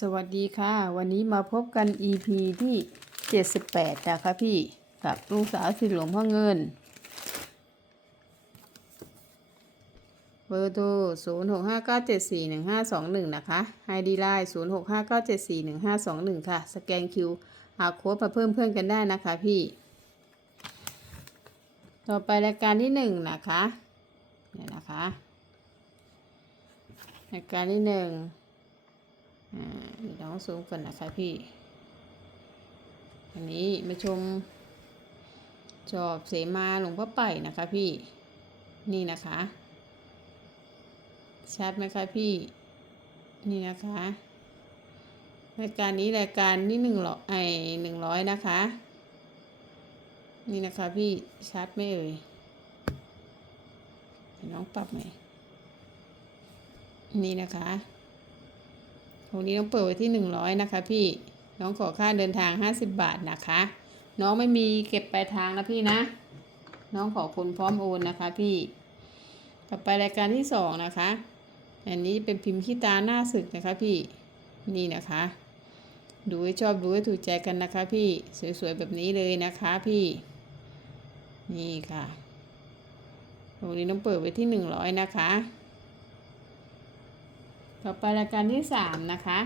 สวัสดีค่ะ วันนี้มาพบกัน EP ที่ 78 นะคะพี่ กับลูกสาวสิหลวงพ่อเงิน เบอร์โทร 0 6 5 9 7 4 1 5 2 1 นะคะไอดีไลน์0 6 5 9 7 4 1 5 2 1 ค่ะ สแกนคิวหาโค้ดมาเพิ่มเพื่อนกันได้นะคะพี่ ต่อไปรายการที่ 1 นะคะ เนี่ยนะคะ รายการที่หนึ่ง เดี๋ยวน้องซูมก่อนนะคะพี่อันนี้มาชมจอบเสมาหลวงพ่อไป่นะคะพี่นี่นะคะชัดไหมคะพี่นี่นะคะรายการนี้รายการนี่หนึ่งร้อยไอหนึ่งร้อยนะคะ นี่นะคะพี่ชัดไหมเอ่ยน้องปรับไหมนี่นะคะ ตรงนี้น้องเปิดไว้ที่หนึ่งร้อยนะคะ พี่น้องขอค่าเดินทางห้าสิบบาทนะคะ น้องไม่มีเก็บปลายทางนะพี่นะ น้องขอคนพร้อมโอนนะคะพี่ต่อไปรายการที่สองนะคะ อันนี้เป็นพิมพ์ขี้ตาหน้าศึกนะคะพี่นี่นะคะ ดูให้ชอบดูให้ถูกใจกันนะคะพี่สวยๆแบบนี้เลยนะคะพี่นี่ค่ะตรงนี้น้องเปิดไว้ที่หนึ่งร้อยนะคะ ต่อไปรายการที่สามนะคะ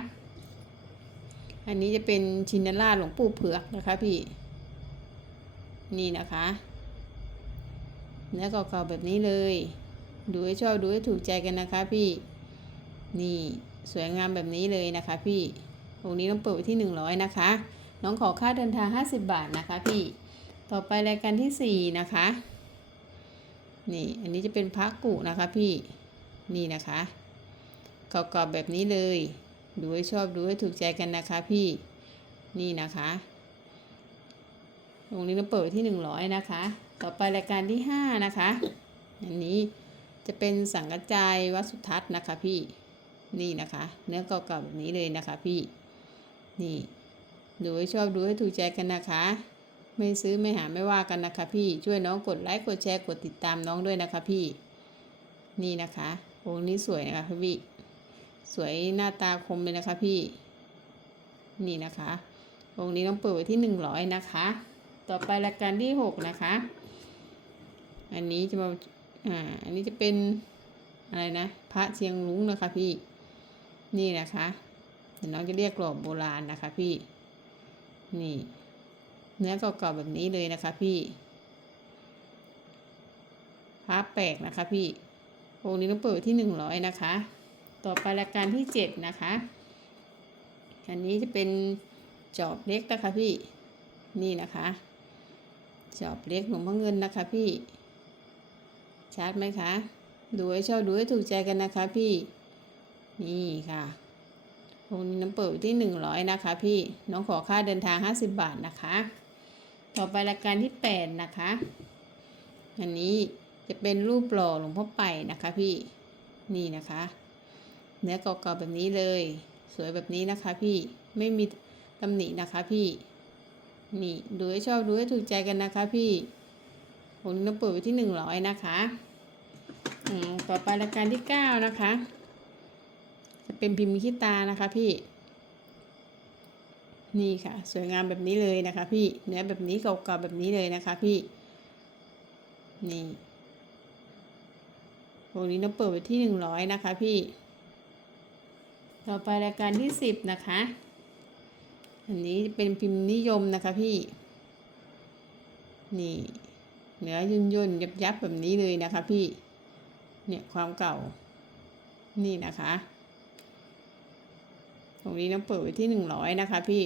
อันนี้จะเป็นชินราชหลวงปู่เผือกนะคะพี่ นี่นะคะ เนื้อเก่าๆแบบนี้เลย ดูให้ชอบดูให้ถูกใจกันนะคะพี่ นี่สวยงามแบบนี้เลยนะคะพี่องค์นี้ต้องเปิดไว้ที่หนึ่งร้อยนะคะ น้องขอค่าเดินทางห้าสิบบาทนะคะพี่ ต่อไปรายการที่สี่นะคะ นี่ อันนี้จะเป็นพระกุนะคะพี่ นี่นะคะ กรอบๆแบบนี้เลย ดูให้ชอบดูให้ถูกใจกันนะคะพี่นี่นะคะตรงนี้เราเปิดที่หนึ่งร้อยนะคะ ต่อไปรายการที่ห้านะคะอันนี้จะเป็นสังกัจจายวัสุทัศน์นะคะพี่นี่นะคะ เนื้อเก่าๆแบบนี้เลยนะคะพี่นี่ดูให้ชอบดูให้ถูกใจกันนะคะ ไม่ซื้อไม่หาไม่ว่ากันนะคะ พี่ช่วยน้องกดไลค์กดแชร์กดติดตามน้องด้วยนะคะพี่นี่นะคะองค์นี้สวยนะคะพี่ สวยหน้าตาคมเลยนะคะพี่ นี่นะคะองค์นี้ต้องเปิดไว้ที่หนึ่งร้อยนะคะ ต่อไปรายการที่หกนะคะ อันนี้จะมาอ่าอันนี้จะเป็นอะไรนะ พระเชียงรุ้งนะคะพี่ นี่นะคะเดี๋ยวน้องจะเรียกกรอบโบราณนะคะพี่ นี่ เนื้อเก่าๆแบบนี้เลยนะคะพี่พระแปลกนะคะพี่องค์นี้ต้องเปิดที่หนึ่งร้อยนะคะ ต่อไปรายการที่เจ็ดนะคะ อันนี้จะเป็นจอบเล็กนะคะพี่ นี่นะคะ จอบเล็กหลวงพ่อเงินนะคะพี่ ชัดไหมคะ ดูให้ชอบดูให้ถูกใจกันนะคะพี่ นี่ค่ะตรงนี้น้ำเปิดที่หนึ่งร้อยนะคะพี่ น้องขอค่าเดินทางห้าสิบบาทนะคะ ต่อไปรายการที่แปดนะคะ อันนี้จะเป็นรูปหล่อหลวงพ่อไปนะคะพี่ นี่นะคะ เนื้อเก่าๆแบบนี้เลย สวยแบบนี้นะคะพี่ไม่มีตำหนินะคะพี่นี่ดูให้ชอบดูให้ถูกใจกันนะคะพี่ผมน้ำเปิดไว้ที่หนึ่งร้อยนะคะอืมต่อไปรายการที่เก้านะคะ จะเป็นพิมพ์ขี้ตานะคะพี่ นี่ค่ะ สวยงามแบบนี้เลยนะคะ พี่เนื้อแบบนี้เก่าๆแบบนี้เลยนะคะพี่นี่วงนี้น้ำเปิดไว้ที่หนึ่งร้อยนะคะพี่ ต่อไปรายการที่สิบนะคะ อันนี้เป็นพิมพ์นิยมนะคะพี่ นี่เนื้อย่นย่นยับยับแบบนี้เลยนะคะพี่ เนี่ยความเก่า นี่นะคะ ตรงนี้น้ำเปิดไว้ที่หนึ่งร้อยนะคะพี่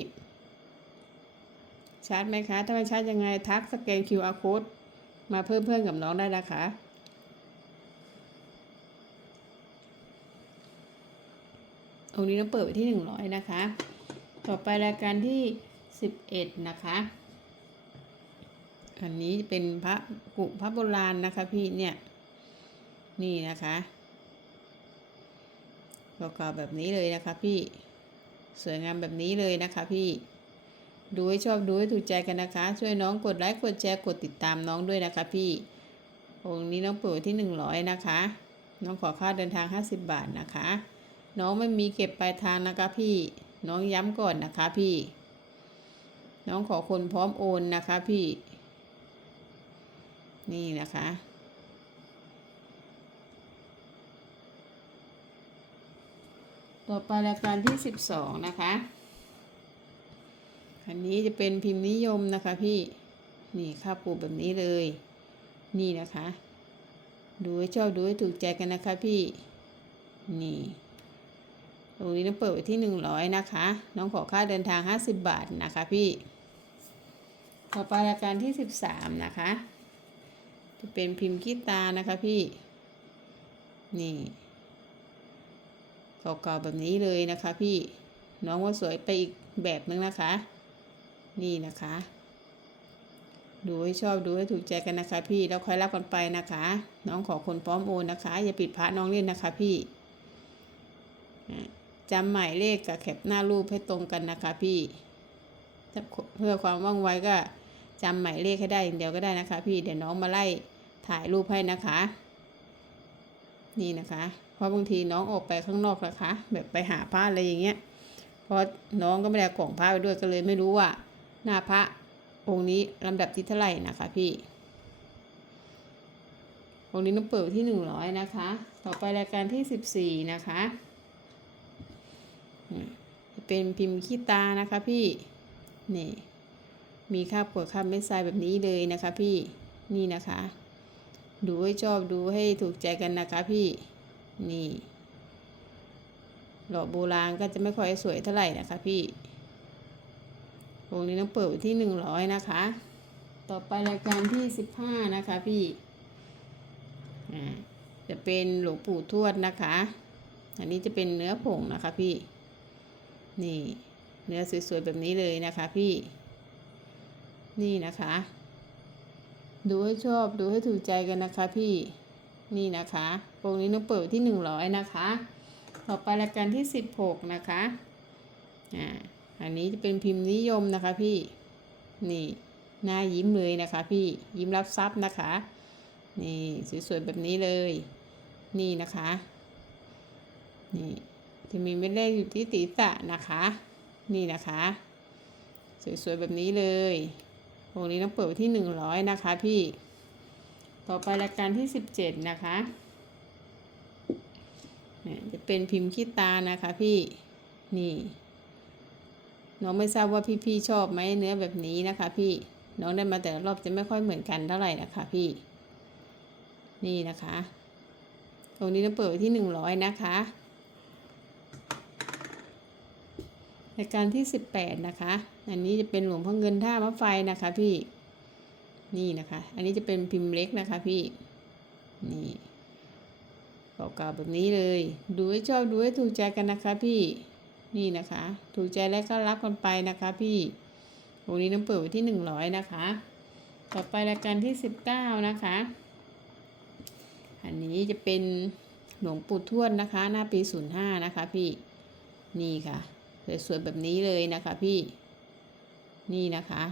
ชัดไหมคะ ถ้าไม่ชัดยังไงทักสแกน QR code มาเพิ่มเพื่อนกับน้องได้นะคะ องค์นี้ต้องเปิดไปที่หนึ่งร้อยนะคะ ต่อไปรายการที่สิบเอ็ดนะคะ อันนี้เป็นพระกุพระโบราณนะคะพี่เนี่ย นี่นะคะเก่าๆแบบนี้เลยนะคะพี่ สวยงามแบบนี้เลยนะคะพี่ ดูให้ชอบดูให้ถูกใจกันนะคะ ช่วยน้องกดไลค์กดแชร์กดติดตามน้องด้วยนะคะพี่องค์นี้น้องเปิดที่หนึ่งร้อยนะคะ น้องขอค่าเดินทางห้าสิบบาทนะคะ น้องไม่มีเก็บปลายทางนะคะพี่ น้องย้ำก่อนนะคะพี่ น้องขอคนพร้อมโอนนะคะพี่ นี่นะคะต่อไปรายการที่สิบสองนะคะ อันนี้จะเป็นพิมพ์นิยมนะคะพี่ นี่ค่าปูแบบนี้เลย นี่นะคะ ดูให้ชอบดูให้ถูกใจกันนะคะพี่ นี่ ตรงนี้ต้องเปิดไว้ที่หนึ่งร้อยนะคะ น้องขอค่าเดินทางห้าสิบบาทนะคะพี่ ต่อไปรายการที่สิบสามนะคะ จะเป็นพิมพ์ขี้ตานะคะพี่ นี่เก่าๆแบบนี้เลยนะคะพี่ น้องว่าสวยไปอีกแบบนึงนะคะ นี่นะคะ ดูให้ชอบดูให้ถูกใจกันนะคะ พี่แล้วค่อยรับกันไปนะคะ น้องขอคนพร้อมโอนนะคะ อย่าปิดพระน้องเล่นนะคะพี่อะ จำหมายเลขกับแคปหน้ารูปให้ตรงกันนะคะพี่เพื่อความว่องไวก็จำหมายเลขให้ได้อย่างเดียวก็ได้นะคะ พี่เดี๋ยวน้องมาไล่ถ่ายรูปให้นะคะ นี่นะคะ เพราะบางทีน้องออกไปข้างนอกนะคะ แบบไปหาพระอะไรอย่างเงี้ยเพราะน้องก็ไม่ได้เอากล่องพระไปด้วยก็เลยไม่รู้ว่า หน้าพระองค์นี้ลำดับที่เท่าไหร่นะคะ พี่องค์นี้ต้องเปิดที่หนึ่งร้อยนะคะ ต่อไปรายการที่สิบสี่นะคะ เป็นพิมพ์ขี้ตานะคะพี่ นี่ มีคาบกดคาบเม็ดทรายแบบนี้เลยนะคะพี่ นี่นะคะ ดูให้ชอบดูให้ถูกใจกันนะคะพี่ นี่ หล่อโบราณก็จะไม่ค่อยสวยเท่าไหร่นะคะพี่วงนี้ต้องเปิดที่หนึ่งร้อยนะคะ ต่อไปรายการที่สิบห้านะคะพี่อ่าจะเป็นหลวงปู่ทวดนะคะ อันนี้จะเป็นเนื้อผงนะคะพี่ นี่ เนื้อสวยๆแบบนี้เลยนะคะพี่ นี่นะคะ ดูให้ชอบดูให้ถูกใจกันนะคะพี่ นี่นะคะวงนี้ต้องเปิดที่หนึ่งร้อยนะคะ ต่อไปรายการที่สิบหกนะคะ อ่า อันนี้จะเป็นพิมพ์นิยมนะคะพี่ นี่หน้ายิ้มเลยนะคะพี่ ยิ้มรับทรัพย์นะคะ นี่สวยๆแบบนี้เลย นี่นะคะ นี่ จะมีเม็ดเล็กอยู่ที่ศีรษะนะคะ นี่นะคะ สวยๆแบบนี้เลยโงนี้ต้องเปิดไว้ที่หนึ่งร้อยนะคะพี่ ต่อไปรายการที่สิบเจ็ดนะคะเนี่ยจะเป็นพิมพ์ขี้ตานะคะพี่ นี่ น้องไม่ทราบว่าพี่ๆชอบไหมเนื้อแบบนี้นะคะ พี่ น้องได้มาแต่ละรอบจะไม่ค่อยเหมือนกันเท่าไหร่นะคะพี่ นี่นะคะ ตรงนี้ต้องเปิดไว้ที่หนึ่งร้อยนะคะ รายการที่สิบแปดนะคะ อันนี้จะเป็นหลวงพ่อเงินท่ามะไฟนะคะพี่ นี่นะคะ อันนี้จะเป็นพิมพ์เล็กนะคะพี่ นี่เก่าๆแบบนี้เลย ดูให้ชอบดูให้ถูกใจกันนะคะพี่ นี่นะคะ ถูกใจแล้วก็รับกันไปนะคะพี่วงนี้น้ำเปิดไว้ที่หนึ่งร้อยนะคะ ต่อไปรายการที่สิบเก้านะคะ อันนี้จะเป็นหลวงปู่ทวดนะคะ หน้าปีศูนย์ห้านะคะพี่ นี่ค่ะ สวยๆแบบนี้เลยนะคะพี่ นี่นะคะ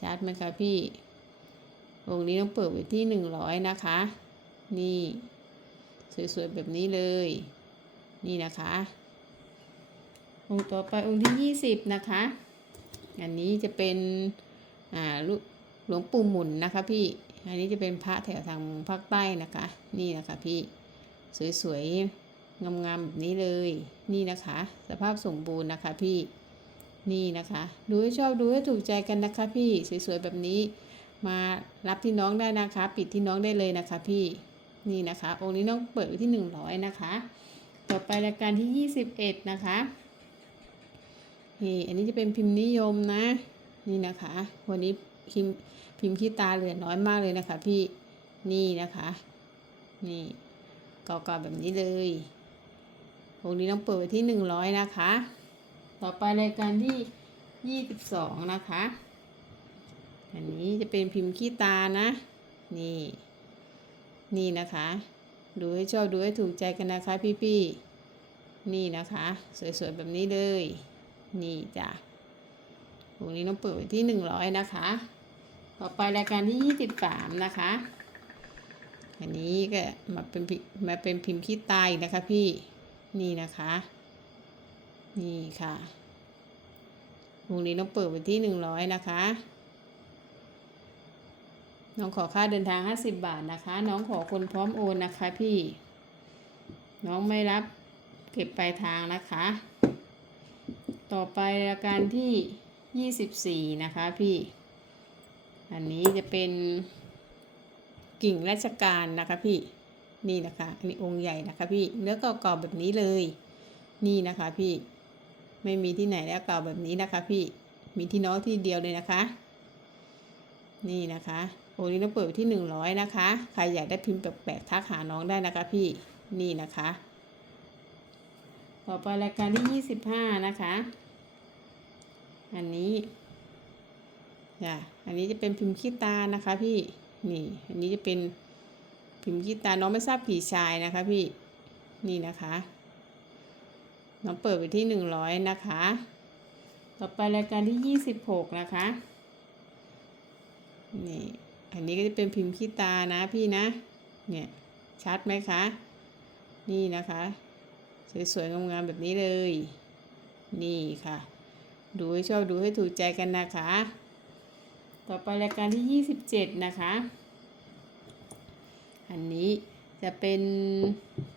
ชัดไหมคะพี่วงนี้ต้องเปิดไว้ที่หนึ่งร้อยนะคะ นี่สวยๆแบบนี้เลย นี่นะคะองค์ต่อไปองค์ที่ยี่สิบนะคะ อันนี้จะเป็นอ่าลูกหลวงปู่หมุนนะคะพี่ อันนี้จะเป็นพระแถวทางภาคใต้นะคะ นี่นะคะพี่ สวยๆ งามๆแบบนี้เลย นี่นะคะ สภาพสมบูรณ์นะคะพี่ นี่นะคะ ดูให้ชอบดูให้ถูกใจกันนะคะ พี่สวยๆแบบนี้ มารับที่น้องได้นะคะ ปิดที่น้องได้เลยนะคะ พี่ นี่นะคะ องค์นี้น้องเปิดไว้ที่หนึ่งร้อยนะคะ ต่อไปรายการที่ยี่สิบเอ็ดนะคะนี่อันนี้จะเป็นพิมพ์นิยมนะ นี่นะคะ วันนี้พิมพ์พิมพ์ขี้ตาเหลือน้อยมากเลยนะคะ พี่ นี่นะคะ นี่เก่าๆแบบนี้เลย องนี้ต้องเปิดไว้ที่หนึ่งร้อยนะคะ ต่อไปรายการที่ยี่สิบสองนะคะ อันนี้จะเป็นพิมพ์ขี้ตานะ นี่ นี่นะคะ ดูให้ชอบดูให้ถูกใจกันนะคะพี่ๆ นี่นะคะ สวยๆแบบนี้เลย นี่จ้ะวงนี้ต้องเปิดไว้ที่หนึ่งร้อยนะคะ ต่อไปรายการที่ยี่สิบสามนะคะอันนี้ก็มาเป็นมาเป็นพิมพ์ขี้ตายนะคะพี่ นี่นะคะ นี่ค่ะวงนี้น้องเปิดไปที่หนึ่งร้อยนะคะ น้องขอค่าเดินทางห้าสิบบาทนะคะ น้องขอคนพร้อมโอนนะคะพี่ น้องไม่รับเก็บปลายทางนะคะ ต่อไปราการที่ยี่สิบสี่นะคะพี่ อันนี้จะเป็นกิ่งราชการนะคะพี่ นี่นะคะอันนี้องค์ใหญ่นะคะพี่เนื้อเก่าๆแบบนี้เลย นี่นะคะพี่ไม่มีที่ไหนแล้วเก่าแบบนี้นะคะพี่มีที่น้องที่เดียวเลยนะคะ นี่นะคะโอ้นี้ต้องเปิดที่หนึ่งร้อยนะคะใครอยากได้พิมพ์แปลกๆทักหาน้องได้นะคะพี่นี่นะคะ ต่อไปรายการที่ยี่สิบห้านะคะ อันนี้จ้ะอันนี้จะเป็นพิมพ์ขี้ตานะคะพี่นี่อันนี้จะเป็น พิมพ์ขี้ตาน้องไม่ทราบผีชายนะคะพี่นี่นะคะ น้องเปิดไปที่หนึ่งร้อยนะคะ ต่อไปรายการที่ยี่สิบหกนะคะนี่อันนี้ก็จะเป็นพิมพ์ขี้ตานะพี่นะเนี่ยชัดไหมคะนี่นะคะ สวยๆงามๆแบบนี้เลย นี่ค่ะ ดูให้ชอบดูให้ถูกใจกันนะคะ ต่อไปรายการที่ 27 นะคะ อันนี้จะเป็น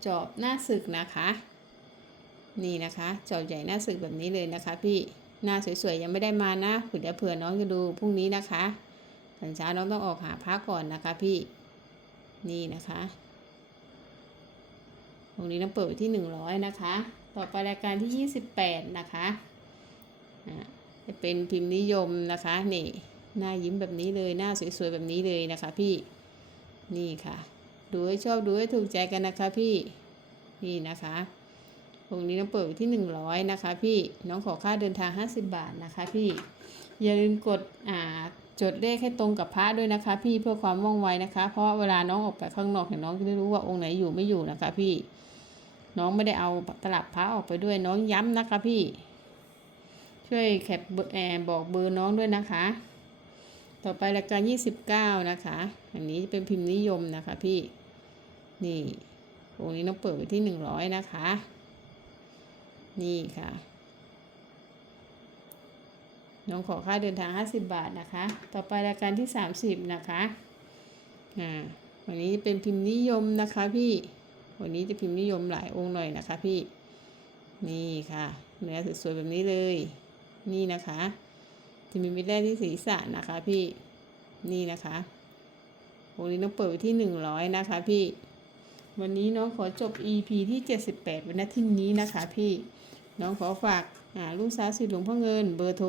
จอบหน้าศึกนะคะ นี่นะคะ จอบใหญ่หน้าศึกแบบนี้เลยนะคะพี่หน้าสวยๆยังไม่ได้มานะเดี๋ยวเผื่อน้องจะดูพรุ่งนี้นะคะตอนเช้าน้องต้องออกหาพักก่อนนะคะพี่นี่นะคะตรงนี้น้องเปิดไปที่100นะคะ ต่อไปรายการที่28นะคะจะเป็นพิมพ์นิยมนะคะนี่หน้ายิ้มแบบนี้เลยหน้าสวยๆแบบนี้เลยนะคะพี่นี่ค่ะ ดูให้ชอบดูให้ถูกใจกันนะคะพี่นี่นะคะตรงนี้น้องเปิดไปที่ 100 นะคะ พี่น้องขอค่าเดินทาง 50 บาทนะคะ พี่ อย่าลืมกดอ่าจดเลขให้ตรงกับพระด้วยนะคะ พี่เพื่อความว่องไวนะคะ เพราะเวลาน้องออกไปข้างนอกเนี่ยน้องจะได้รู้ว่าองค์ไหนอยู่ไม่อยู่นะคะ พี่ น้องไม่ได้เอาตลับพระออกไปด้วยน้องย้ำนะคะ พี่ ช่วยแคปเบอร์แอร์บอกเบอร์น้องด้วยนะคะ ต่อไปรายการ 29 นะคะ อันนี้เป็นพิมพ์นิยมนะคะ พี่ นี่องนี้น้องเปิดไปที่100นะคะ นี่ค่ะ น้องขอค่าเดินทาง50บาทนะคะ ต่อไปรายการที่30นะคะอ่าวันนี้เป็นพิมพ์นิยมนะคะพี่วันนี้จะพิมพ์นิยมหลายองค์หน่อยนะคะพี่ นี่ค่ะ เนื้อสวยๆแบบนี้เลย นี่นะคะ จะมีเม็ดแรกที่ศีรษะนะคะพี่ นี่นะคะองค์นี้น้องเปิดไปที่100นะคะพี่ วันนี้น้องขอจบ EP ที่ 78 วันนาที่นี้นะคะพี่ น้องขอฝากาลูกสาวสิทธิ์หลวงพ่อเงิน เบอร์โทร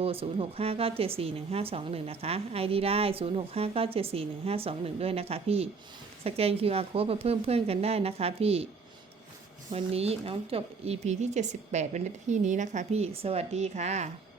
0659741521 นะคะ ID ไลน์0659741521 ด้วยนะคะพี่ สแกน QR code มาเพิ่มเพื่อนกันได้นะคะพี่ วันนี้น้องจบ EP ที่ 78 วันที่นี้นะคะพี่ สวัสดีค่ะ